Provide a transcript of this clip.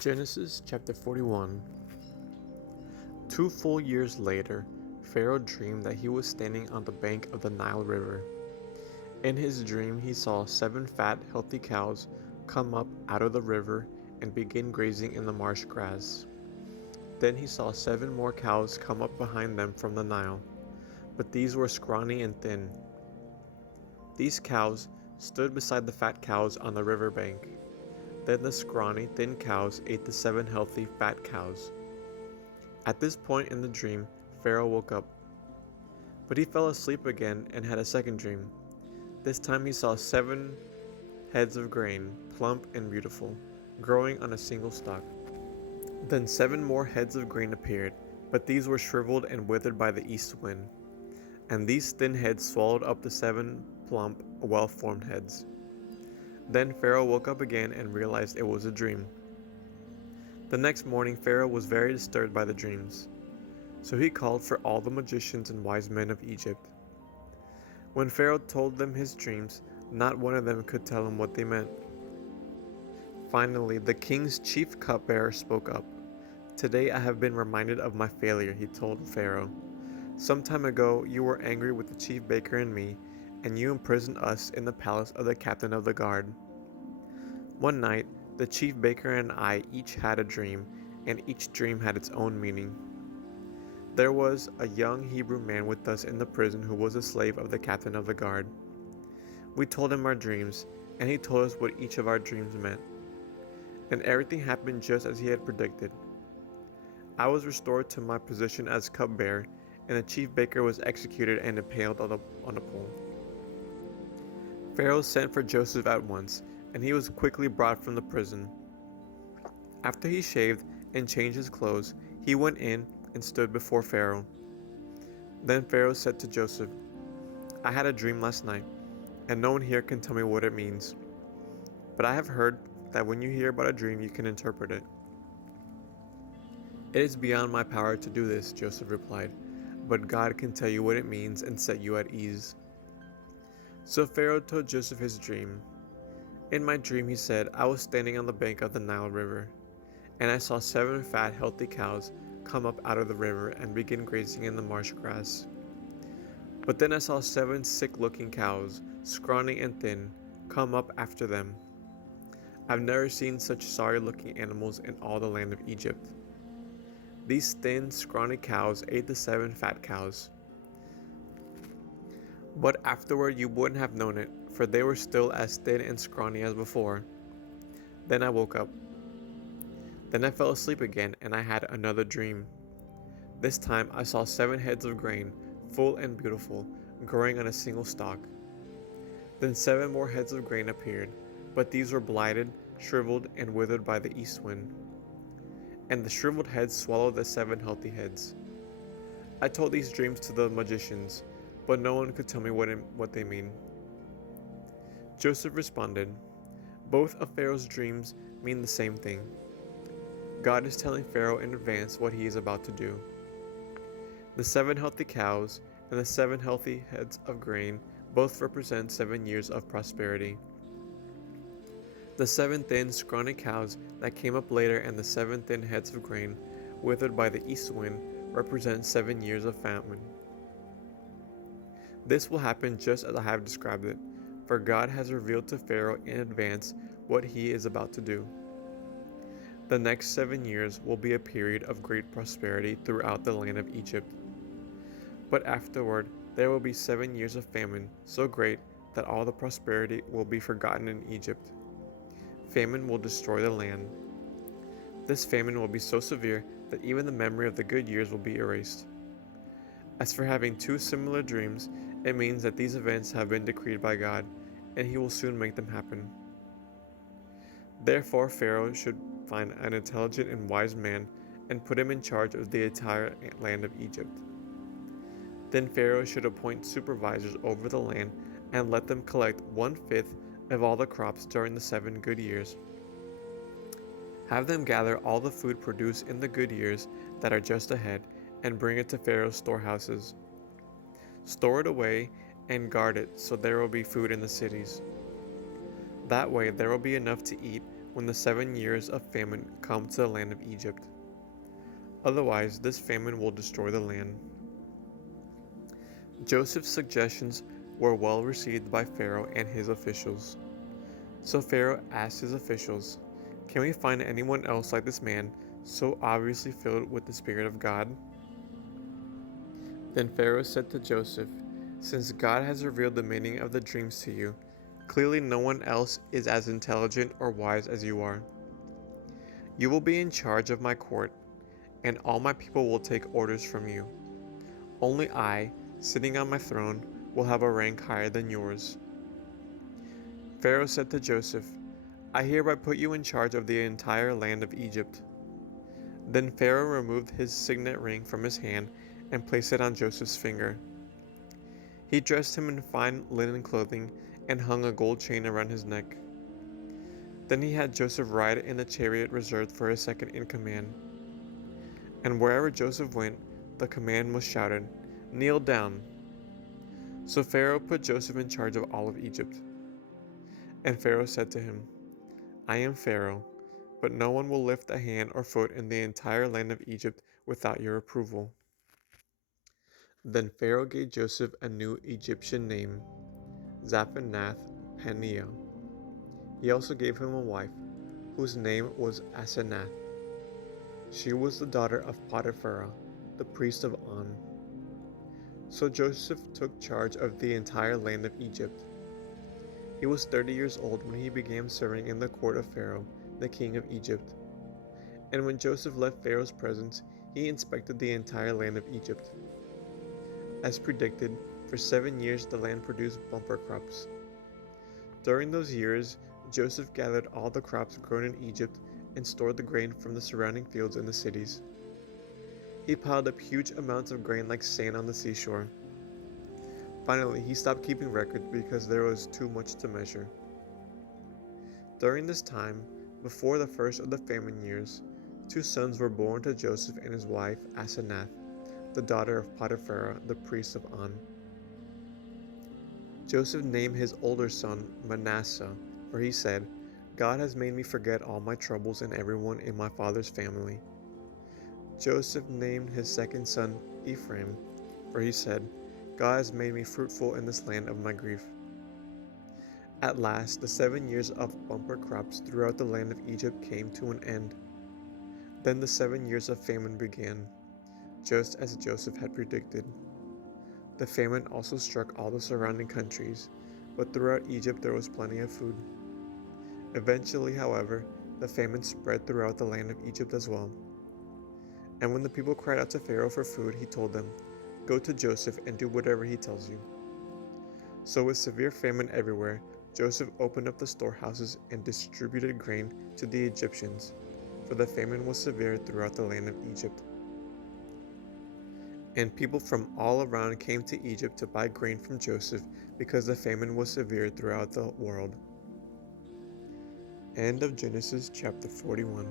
Genesis chapter 41. 2 full years later, Pharaoh dreamed that he was standing on the bank of the Nile River. In his dream, he saw 7 fat, healthy cows come up out of the river and begin grazing in the marsh grass. Then he saw 7 more cows come up behind them from the Nile, but these were scrawny and thin. These cows stood beside the fat cows on the river bank. Then the scrawny, thin cows ate the 7 healthy, fat cows. At this point in the dream, Pharaoh woke up. But he fell asleep again and had a second dream. This time he saw 7 heads of grain, plump and beautiful, growing on a single stalk. Then 7 more heads of grain appeared, but these were shriveled and withered by the east wind. And these thin heads swallowed up the 7 plump, well-formed heads. Then Pharaoh woke up again and realized it was a dream. The next morning Pharaoh was very disturbed by the dreams. So he called for all the magicians and wise men of Egypt. When Pharaoh told them his dreams, not one of them could tell him what they meant. Finally, the king's chief cupbearer spoke up. "Today I have been reminded of my failure," he told Pharaoh. "Some time ago you were angry with the chief baker and me, and you imprisoned us in the palace of the captain of the guard. One night, the chief baker and I each had a dream, and each dream had its own meaning. There was a young Hebrew man with us in the prison who was a slave of the captain of the guard. We told him our dreams, and he told us what each of our dreams meant. And everything happened just as he had predicted. I was restored to my position as cupbearer, and the chief baker was executed and impaled on a pole. Pharaoh sent for Joseph at once, and he was quickly brought from the prison. After he shaved and changed his clothes, he went in and stood before Pharaoh. Then Pharaoh said to Joseph, "I had a dream last night, and no one here can tell me what it means. But I have heard that when you hear about a dream, you can interpret it." "It is beyond my power to do this," Joseph replied, "but God can tell you what it means and set you at ease." So Pharaoh told Joseph his dream. "In my dream," he said, "I was standing on the bank of the Nile River, and I saw 7 fat, healthy cows come up out of the river and begin grazing in the marsh grass. But then I saw 7 sick-looking cows, scrawny and thin, come up after them. I've never seen such sorry-looking animals in all the land of Egypt. These thin, scrawny cows ate the 7 fat cows. But afterward you wouldn't have known it, for they were still as thin and scrawny as before. Then I woke up. Then I fell asleep again, and I had another dream. This time I saw 7 heads of grain, full and beautiful, growing on a single stalk. Then 7 more heads of grain appeared, but these were blighted, shriveled, and withered by the east wind. And the shriveled heads swallowed the 7 healthy heads. I told these dreams to the magicians, but no one could tell me what they mean." Joseph responded, "Both of Pharaoh's dreams mean the same thing. God is telling Pharaoh in advance what he is about to do. The 7 healthy cows and the 7 healthy heads of grain both represent 7 years of prosperity. The 7 thin, scrawny cows that came up later and the 7 thin heads of grain, withered by the east wind, represent 7 years of famine. This will happen just as I have described it, for God has revealed to Pharaoh in advance what he is about to do. The next 7 years will be a period of great prosperity throughout the land of Egypt. But afterward, there will be 7 years of famine, so great that all the prosperity will be forgotten in Egypt. Famine will destroy the land. This famine will be so severe that even the memory of the good years will be erased. As for having 2 similar dreams, it means that these events have been decreed by God, and he will soon make them happen. Therefore Pharaoh should find an intelligent and wise man and put him in charge of the entire land of Egypt. Then Pharaoh should appoint supervisors over the land and let them collect 1/5 of all the crops during the 7 good years. Have them gather all the food produced in the good years that are just ahead and bring it to Pharaoh's storehouses. Store it away and guard it so there will be food in the cities. That way there will be enough to eat when the 7 years of famine come to the land of Egypt. Otherwise, this famine will destroy the land. Joseph's suggestions were well received by Pharaoh and his officials. So Pharaoh asked his officials, "Can we find anyone else like this man, so obviously filled with the Spirit of God?" Then Pharaoh said to Joseph, "Since God has revealed the meaning of the dreams to you, clearly no one else is as intelligent or wise as you are. You will be in charge of my court, and all my people will take orders from you. Only I, sitting on my throne, will have a rank higher than yours." Pharaoh said to Joseph, "I hereby put you in charge of the entire land of Egypt." Then Pharaoh removed his signet ring from his hand and placed it on Joseph's finger. He dressed him in fine linen clothing and hung a gold chain around his neck. Then he had Joseph ride in the chariot reserved for his second in command. And wherever Joseph went, the command was shouted, "Kneel down." So Pharaoh put Joseph in charge of all of Egypt. And Pharaoh said to him, "I am Pharaoh, but no one will lift a hand or foot in the entire land of Egypt without your approval." Then Pharaoh gave Joseph a new Egyptian name, Zaphanath-Paneah. He also gave him a wife, whose name was Asenath. She was the daughter of Potiphar, the priest of On. So Joseph took charge of the entire land of Egypt. He was 30 years old when he began serving in the court of Pharaoh, the king of Egypt. And when Joseph left Pharaoh's presence, he inspected the entire land of Egypt. As predicted, for 7 years the land produced bumper crops. During those years, Joseph gathered all the crops grown in Egypt and stored the grain from the surrounding fields in the cities. He piled up huge amounts of grain like sand on the seashore. Finally, he stopped keeping records because there was too much to measure. During this time, before the first of the famine years, 2 sons were born to Joseph and his wife Asenath, the daughter of Potiphar, the priest of On. Joseph named his older son Manasseh, for he said, "God has made me forget all my troubles and everyone in my father's family." Joseph named his second son Ephraim, for he said, "God has made me fruitful in this land of my grief." At last, the 7 years of bumper crops throughout the land of Egypt came to an end. Then the 7 years of famine began, just as Joseph had predicted. The famine also struck all the surrounding countries, but throughout Egypt there was plenty of food. Eventually, however, the famine spread throughout the land of Egypt as well. And when the people cried out to Pharaoh for food, he told them, "Go to Joseph and do whatever he tells you." So with severe famine everywhere, Joseph opened up the storehouses and distributed grain to the Egyptians, for the famine was severe throughout the land of Egypt. And people from all around came to Egypt to buy grain from Joseph because the famine was severe throughout the world. End of Genesis chapter 41.